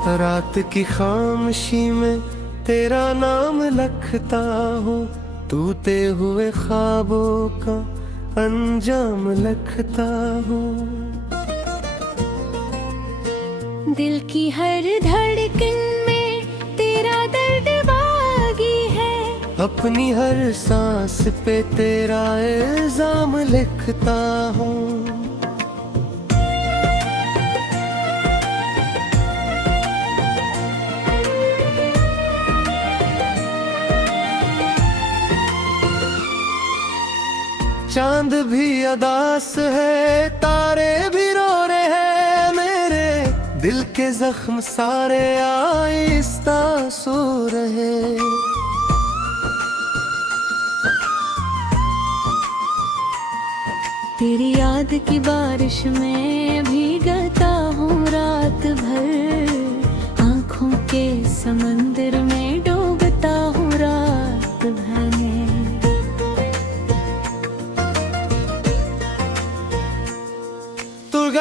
रात की खामोशी में तेरा नाम लिखता हूँ, टूटे हुए ख्वाबों का अंजाम लिखता हूँ। दिल की हर धड़कन में तेरा दर्द बागी है, अपनी हर सांस पे तेरा इल्जाम लिखता हूँ। चांद भी अदास है, तारे भी रो रहे हैं, मेरे दिल के जख्म सारे आहिस्ता सो रहे। तेरी याद की बारिश में भीगता हूँ रात भर, आँखों के समंदर में डूबता हूँ रात भर।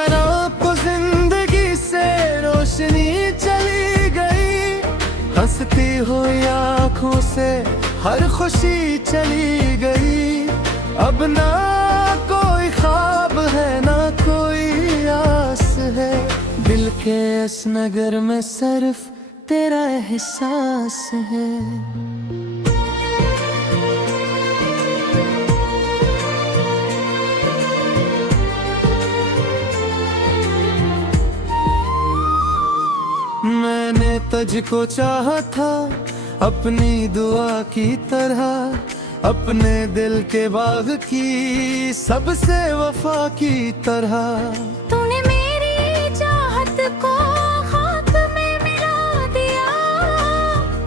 आपको जिंदगी से रोशनी चली गई, हंसती हुई आँखों से हर खुशी चली गई। अब ना कोई ख्वाब है ना कोई आस है, दिल के इस नगर में सिर्फ तेरा एहसास है। मैंने तुझको चाहा था अपनी दुआ की तरह, अपने दिल के बाग की सबसे वफा की तरह। तूने मेरी चाहत को खाक में मिला दिया,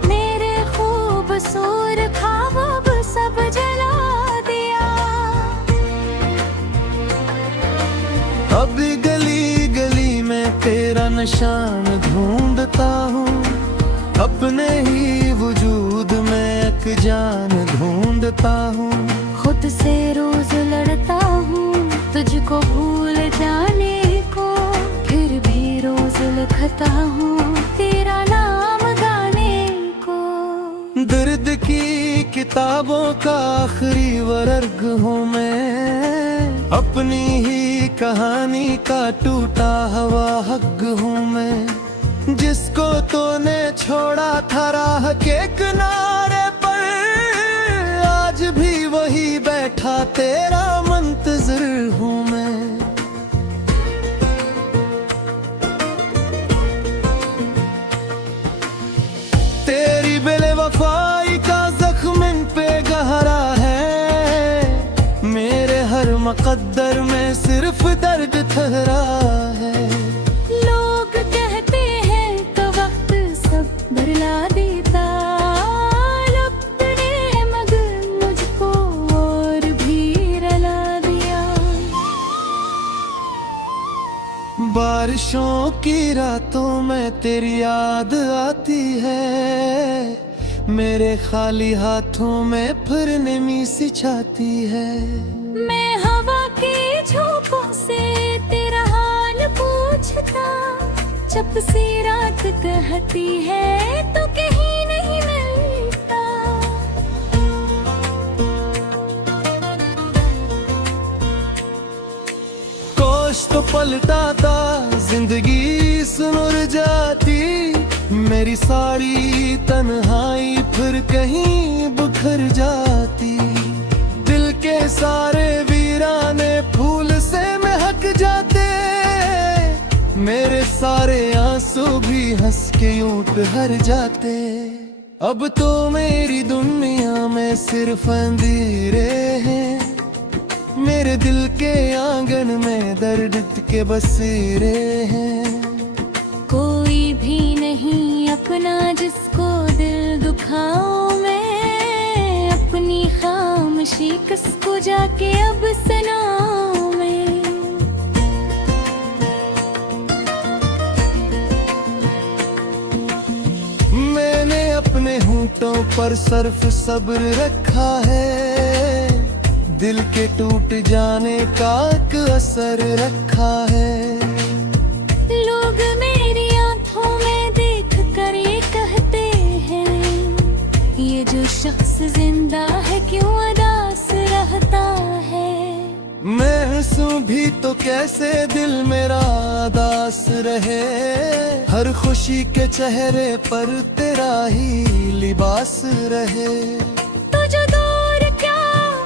मेरे खूबसूरत ख्वाब सब जला दिया। अब गली गली में तेरा निशान ढूंढता हूँ, अपने ही वजूद में एक जान ढूंढता हूँ। खुद से रोज लड़ता हूँ तुझको भूल जाने को, फिर भी रोज लिखता हूँ तेरा नाम गाने को। दर्द की किताबों का आखिरी वर्ग हूँ मैं, अपनी ही कहानी का टूटा हुआ हक हूँ मैं। जिसको तूने छोड़ा था राह के किनारे पर, आज भी वही बैठा तेरा मुंतज़िर हूँ मैं। तेरी बेवफाई का जख्म इन पे गहरा है, मेरे हर मुकद्दर में सिर्फ दर्द ठहरा है। लोग कहते हैं तो वक्त सब बदला देता, लब ने मगर मुझको और भी रुला दिया। बारिशों की रातों में तेरी याद आती है, मेरे खाली हाथों में फिर नमी सी छाती है। मैं हवा के झोंकों से तेरा हाल पूछता, जब सी रात कहती है तो कहीं नहीं मिलता। कोश तो पलटाता जिंदगी सुन जाती, मेरी सारी तन्हाई फिर कहीं बिखर जाती। दिल के सारे वीराने फूल से महक जाते, मेरे सारे आंसू भी हंस के यूं ठहर जाते। अब तो मेरी दुनिया में सिर्फ अंधेरे हैं, मेरे दिल के आंगन में दर्द के बसेरे हैं। कोई भी नहीं अपना जिसको दिल दुखाऊं मैं, अपनी खामोशी किसको जाके अब सुनाऊं मैं। मैंने अपने होंठों पर सिर्फ सब्र रखा है, दिल के टूट जाने का एक असर रखा है। लोग मेरी आंखों में जिंदा है क्यों अदास रहता है। मैं हंसूं भी तो कैसे दिल मेरा उदास रहे, हर खुशी के चेहरे पर तेरा ही लिबास रहे। तुझे दूर क्या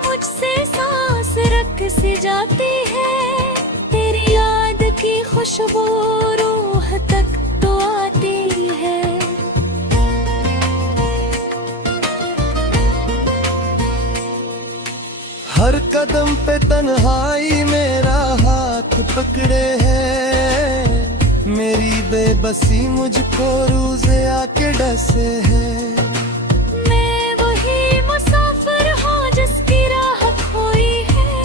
मुझसे सांस रख सी जाती है, तेरी याद की खुशबू रूह तक तो आती है। हर कदम पे तन्हाई मेरा हाथ पकड़े है, मेरी बेबसी मुझको रोज़े आके डसे है। मैं वही मुसाफिर हूँ जिसकी राह खोई है,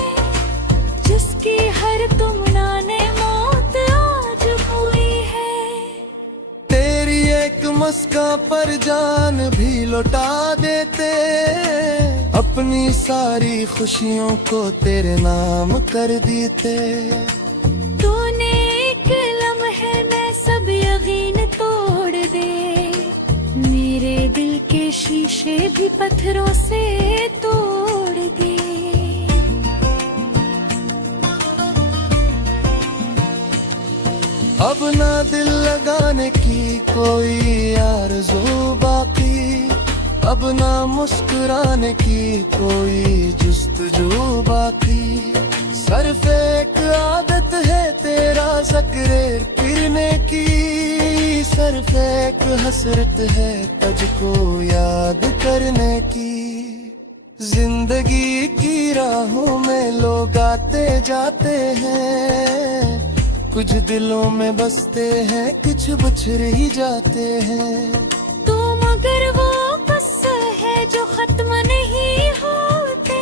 जिसकी हर तुमना ने मौत आज हुई है। तेरी एक मुस्कान पर जान भी लौटा देते, अपनी सारी खुशियों को तेरे नाम कर देते। तूने एक लम्हे में सब यकीन तोड़ दे, मेरे दिल के शीशे भी पत्थरों से तोड़ दे। अब ना दिल लगाने की कोई आरज़ू बाकी, अब ना मुस्कुराने की कोई जुस्तजू बाकी। सिर्फ एक आदत है तेरा ज़िक्र करने की, सिर्फ एक हसरत है तुझको याद करने की। जिंदगी की राहों में लोग आते जाते हैं, कुछ दिलों में बसते हैं, कुछ बिछड़ ही जाते हैं। तू मगर वो है जो खत्म नहीं होते,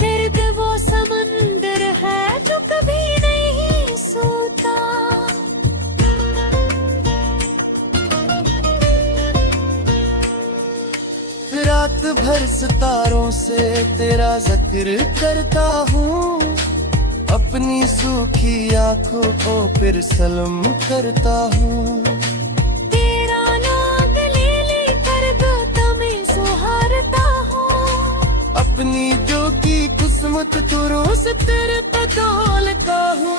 दर्द वो समंदर है जो कभी नहीं सोता। रात भर सितारों से तेरा जिक्र करता हूँ, अपनी सूखी आंखों को फिर सलाम करता हूँ। अपनी जो की किस्मत तू रोज तेरे पे डोलता हूँ।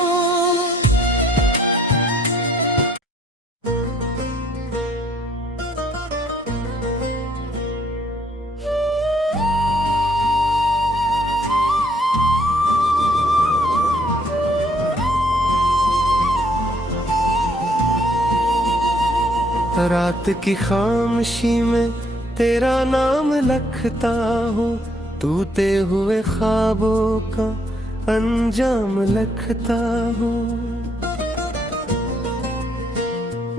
रात की खामोशी में तेरा नाम लिखता हूँ, टूटे हुए ख्वाबों का अंजाम लिखता हूँ।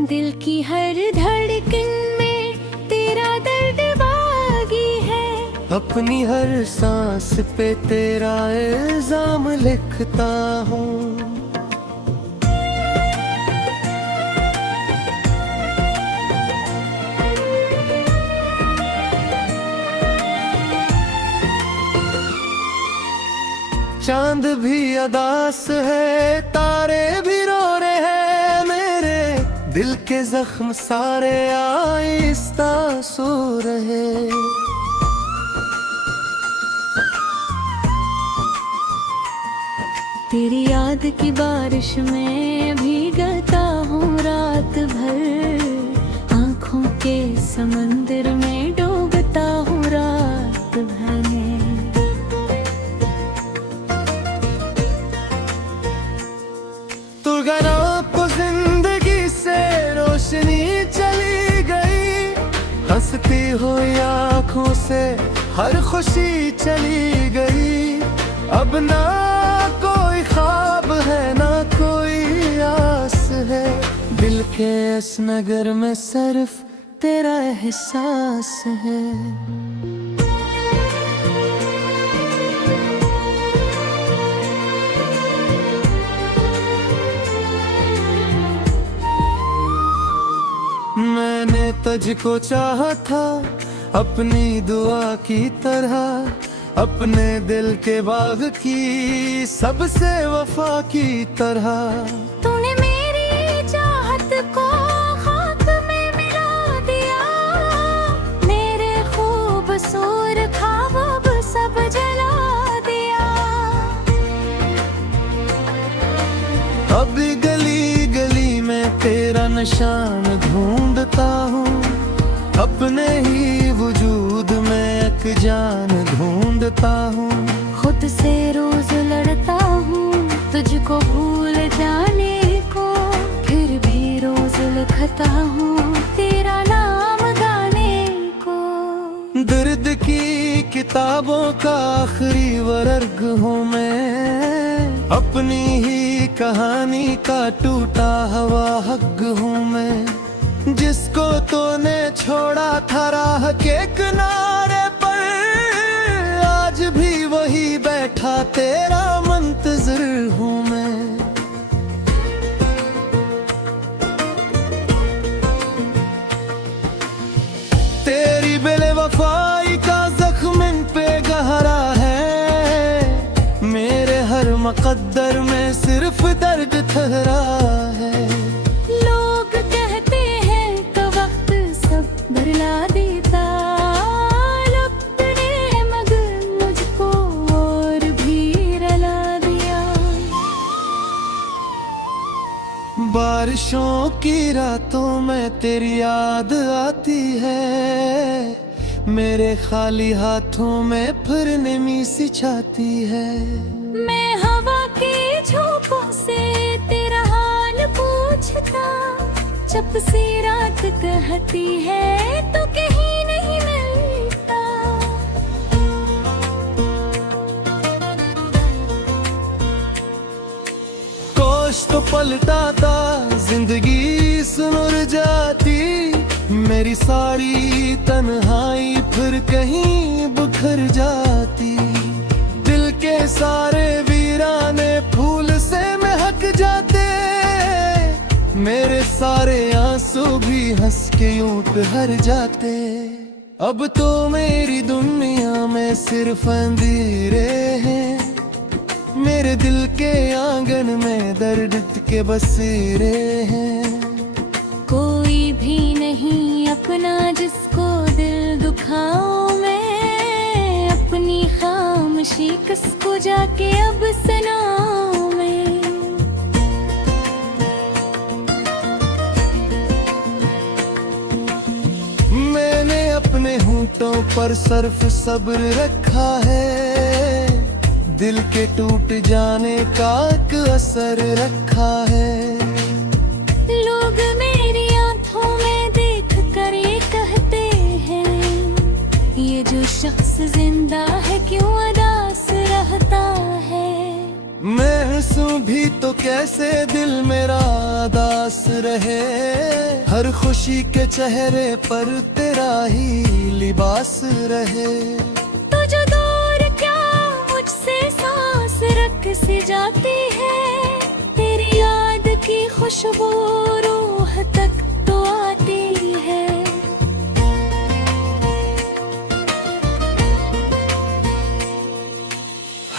दिल की हर धड़कन में तेरा दर्द बागी है, अपनी हर सांस पे तेरा इल्जाम लिखता हूँ। चांद भी अदास है, तारे भी रो रहे हैं, मेरे दिल के जख्म सारे आहिस्ता सो रहे। तेरी याद की बारिश में भीगता हूँ रात भर, आँखों के समंदर में डूबता हूँ रात भर। आपको जिंदगी से रोशनी चली गई, हंसती हुई आँखों से हर खुशी चली गई। अब ना कोई ख्वाब है ना कोई आस है, दिल के इस नगर में सिर्फ तेरा एहसास है। मैंने तुझको चाहा था अपनी दुआ की तरह, अपने दिल के बाग की सबसे वफा की तरह। तूने मेरी चाहत को खाक में मिला दिया, मेरे खूबसूरत तेरा निशान ढूंढता हूँ, अपने ही वजूद में एक जान ढूंढता हूँ। खुद से रोज लड़ता हूँ तुझको भूल जाने को, फिर भी रोज लिखता हूँ तेरा नाम गाने को। दर्द की किताबों का आखिरी वर्ग हूँ मैं, अपनी ही कहानी का टूटा हुआ हक हूँ मैं। जिसको तूने छोड़ा था राह के किनारे पर, आज भी वही बैठा तेरा मुंतज़िर हूँ मैं। तेरी बेवफाई का जख्म इन पे गहरा है, मेरे हर मुकद्दर में सिर्फ दर्द ठहरा है। लोग कहते हैं तो वक्त सब बदला देता, वक्त ने मगर मुझको और भी रुला दिया। बारिशों की रातों में तेरी याद आती है, मेरे खाली हाथों में फिर नमी सी छाती है। मैं हवा के झोंकों से तेरा हाल पूछता, जब सी रात कहती है तो कहीं नहीं मिलता। कोश तो पलटाता जिंदगी सुनुर जाती, मेरी सारी तन्हाई फिर कहीं बिखर जाती। दिल के सारे वीराने फूल से महक जाते, मेरे सारे आंसू भी हंस के यूं ठहर जाते। अब तो मेरी दुनिया में सिर्फ अंधेरे हैं, मेरे दिल के आंगन में दर्द के बसेरे हैं। कोई भी नहीं अपना जिसको दिल दुखाऊं मैं, अपनी खामोशी किसको जाके अब सुनाऊं मैं। मैंने अपने होंठों पर सिर्फ सब्र रखा है, दिल के टूट जाने का एक असर रखा है। लोग मेरी आंखों में देख कर ये कहते हैं, ये जो शख्स जिंदा है क्यों उदास रहता है। मैं हंसूं भी तो कैसे दिल मेरा उदास रहे, हर खुशी के चेहरे पर तेरा ही लिबास रहे। तुझे दूर क्या मुझसे सांस रख सी जाती है, तेरी याद की खुशबू रूह तक तो आती है।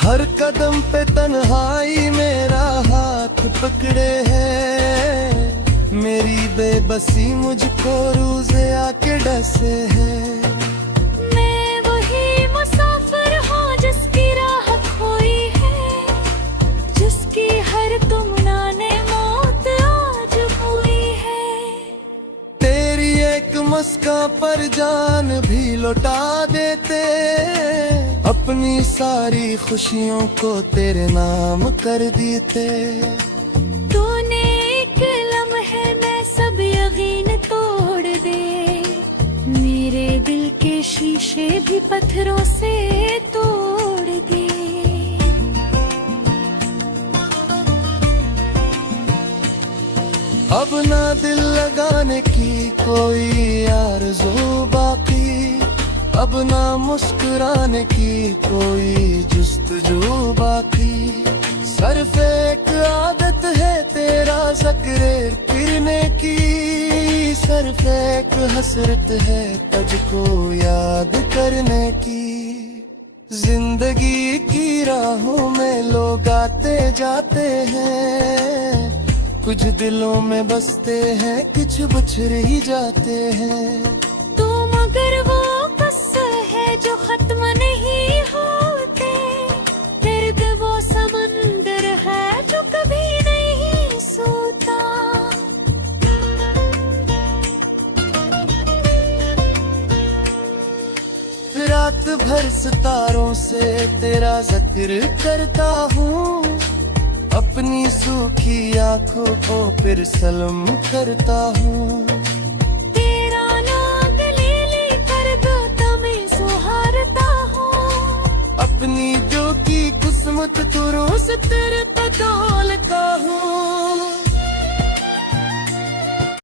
हर कदम पे तन्हाई मेरा हाथ पकड़े है, मेरी बेबसी मुझको रोज़े आके डसे है। मैं वही मुसाफिर हूँ जिसकी राह खोई है, जिसकी हर तुमना ने मौत आज हुई है। तेरी एक मुस्कान पर जान भी लौटा देते, अपनी सारी खुशियों को तेरे नाम कर देते। तूने एक लम्हे में सब यकीन तोड़ दे, मेरे दिल के शीशे भी पत्थरों से तोड़ दे। अब ना दिल लगाने की कोई आरज़ू बाकी, अब ना मुस्कुराने की कोई जुस्तजू बाकी। सिर्फ एक आदत है तेरा ज़िक्र फिरने की, सिर्फ एक हसरत है तुझको याद करने की। जिंदगी की राहों में लोग आते जाते हैं, कुछ दिलों में बसते हैं, कुछ बिछड़ ही जाते हैं। तू मगर वो किस्से है जो खत्म नहीं होते, दर्द वो समंदर है जो कभी नहीं सोता। रात भर सितारों से तेरा जिक्र करता हूँ, अपनी सूखी आंखों को फिर सलाम करता हूँ। तेरा नाम ले लेकर गाता मैं सुहारता हूँ, अपनी जो की किस्मत तू रोज तेरे पे डोलता हूँ।